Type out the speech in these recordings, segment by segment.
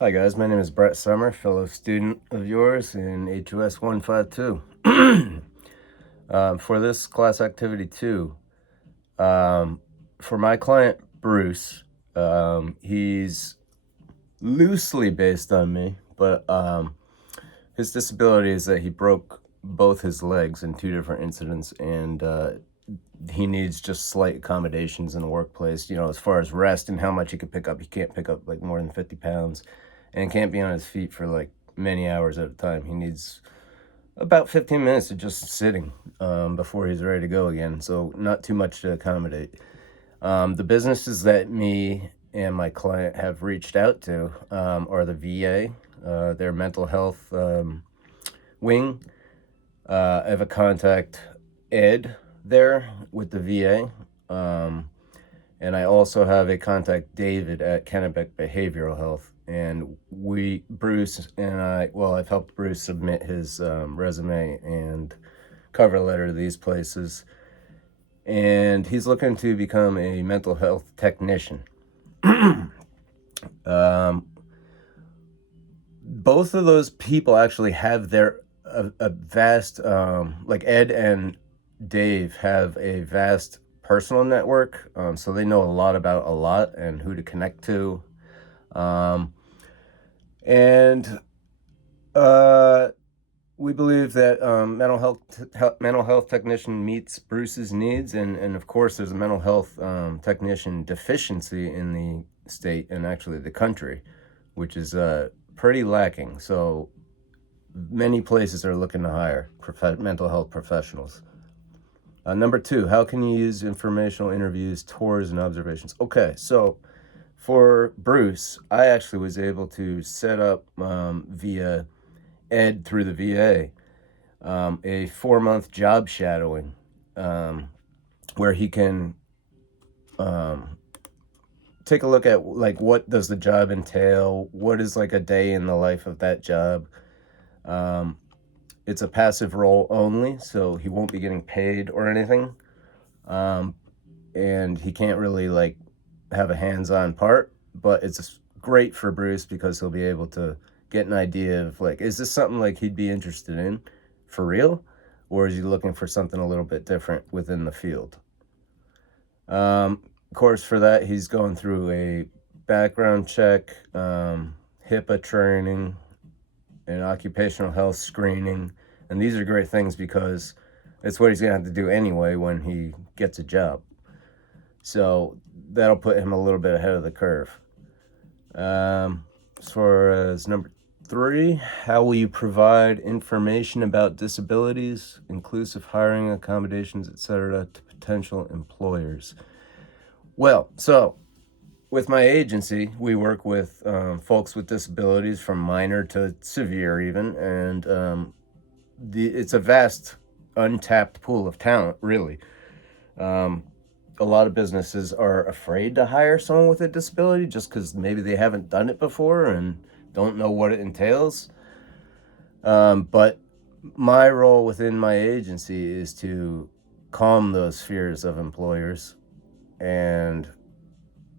Hi guys, my name is Brett Summer, fellow student of yours in HUS152. For this class activity 2, for my client Bruce, he's loosely based on me, but his disability is that he broke both his legs in 2 different incidents, and he needs just slight accommodations in the workplace, as far as rest and how much he could pick up. He can't pick up like more than 50 pounds and can't be on his feet for like many hours at a time. He needs about 15 minutes of just sitting before he's ready to go again. So not too much to accommodate. The businesses that me and my client have reached out to are the VA, their mental health wing. I have a contact, Ed, there with the VA. And I also have a contact, David, at Kennebec Behavioral Health. And Bruce and I've helped Bruce submit his resume and cover letter to these places. And he's looking to become a mental health technician. Both of those people actually have a vast, like Ed and Dave have a vast personal network, so they know a lot about a lot and who to connect to. And we believe that mental health technician meets Bruce's needs, and of course there's a mental health technician deficiency in the state and actually the country, which is pretty lacking. So many places are looking to hire mental health professionals. Number 2, how can you use informational interviews, tours, and observations? Okay, so for Bruce, I actually was able to set up via Ed through the VA a 4-month job shadowing where he can take a look at like what does the job entail, what is like a day in the life of that job. It's a passive role only, so he won't be getting paid or anything. And he can't really like have a hands-on part, but it's great for Bruce because he'll be able to get an idea of like, is this something like he'd be interested in for real? Or is he looking for something a little bit different within the field? Of course, for that, he's going through a background check, HIPAA training, and occupational health screening. And these are great things because it's what he's going to have to do anyway when he gets a job. So that'll put him a little bit ahead of the curve. As far as number 3, how will you provide information about disabilities, inclusive hiring, accommodations, etc., to potential employers? Well, so with my agency, we work with folks with disabilities from minor to severe even, and it's a vast untapped pool of talent, really. A lot of businesses are afraid to hire someone with a disability just because maybe they haven't done it before and don't know what it entails. But my role within my agency is to calm those fears of employers and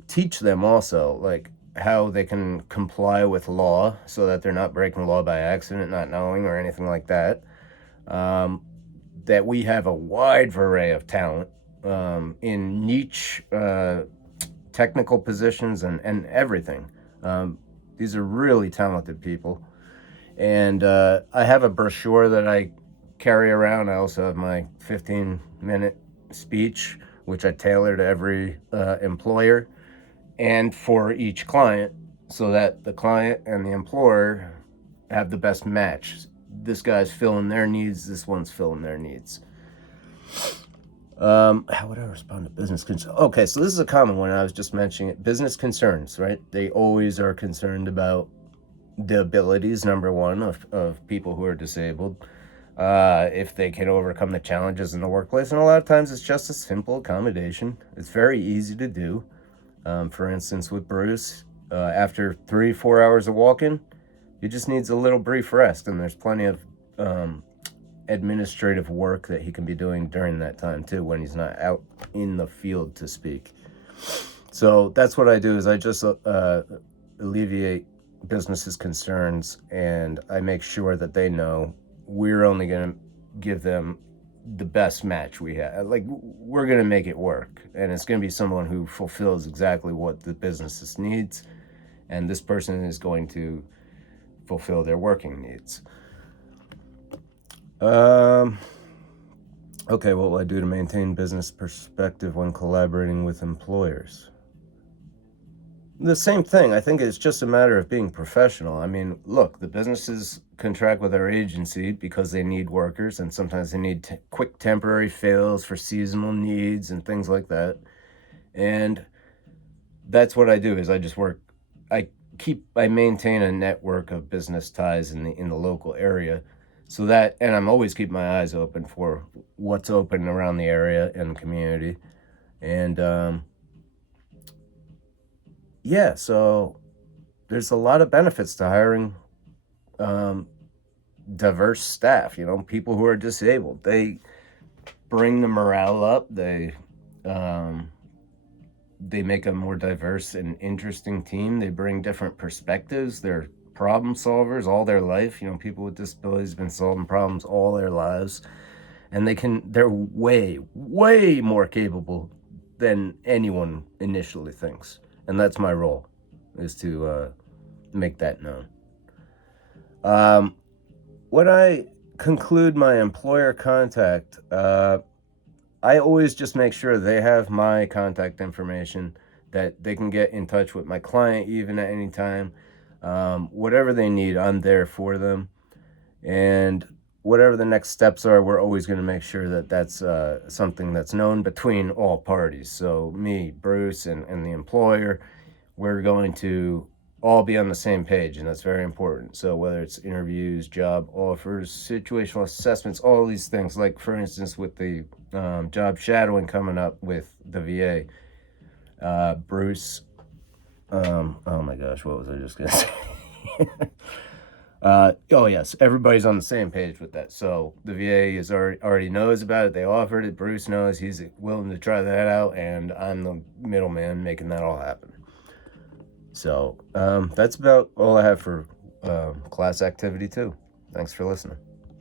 teach them also, like, how they can comply with law so that they're not breaking law by accident, not knowing, or anything like that. That we have a wide array of talent in niche technical positions and everything. These are really talented people. And I have a brochure that I carry around. I also have my 15-minute speech, which I tailor to every employer and for each client so that the client and the employer have the best match. This guy's filling their needs, this one's filling their needs. How would I respond to business concerns? Okay, so this is a common one. I was just mentioning it. Business concerns, right? They always are concerned about the abilities, number one, of people who are disabled, if they can overcome the challenges in the workplace. And a lot of times it's just a simple accommodation. It's very easy to do. For instance, with Bruce, after 3-4 hours of walking, he just needs a little brief rest, and there's plenty of administrative work that he can be doing during that time too, when he's not out in the field to speak. So that's what I do, is I just alleviate business's concerns, and I make sure that they know we're only going to give them the best match we have. Like, we're going to make it work, and it's going to be someone who fulfills exactly what the business needs, and this person is going to fulfill their working needs. Okay, what will I do to maintain business perspective when collaborating with employers? The same thing. I think it's just a matter of being professional. I mean, look, the businesses contract with our agency because they need workers, and sometimes they need quick temporary fills for seasonal needs and things like that. And that's what I do. Is I just work. I maintain a network of business ties in the local area, so that, and I'm always keeping my eyes open for what's open around the area and the community. And yeah, so there's a lot of benefits to hiring diverse staff. People who are disabled. They bring the morale up. They make a more diverse and interesting team. They bring different perspectives. They're problem solvers all their life. People with disabilities have been solving problems all their lives, and they're way, way more capable than anyone initially thinks. And that's my role, is to make that known. When I conclude my employer contact, I always just make sure they have my contact information, that they can get in touch with my client even at any time. Whatever they need, I'm there for them. And whatever the next steps are, we're always going to make sure that that's something that's known between all parties. So me, Bruce, and the employer, we're going to all be on the same page, and that's very important. So whether it's interviews, job offers, situational assessments, all these things, like for instance with the job shadowing coming up with the VA, Bruce, oh my gosh, what was I just gonna say? Oh yes, everybody's on the same page with that. So the VA is already knows about it. They offered it. Bruce knows, he's willing to try that out, and I'm the middleman making that all happen. So that's about all I have for class activity 2. Thanks for listening.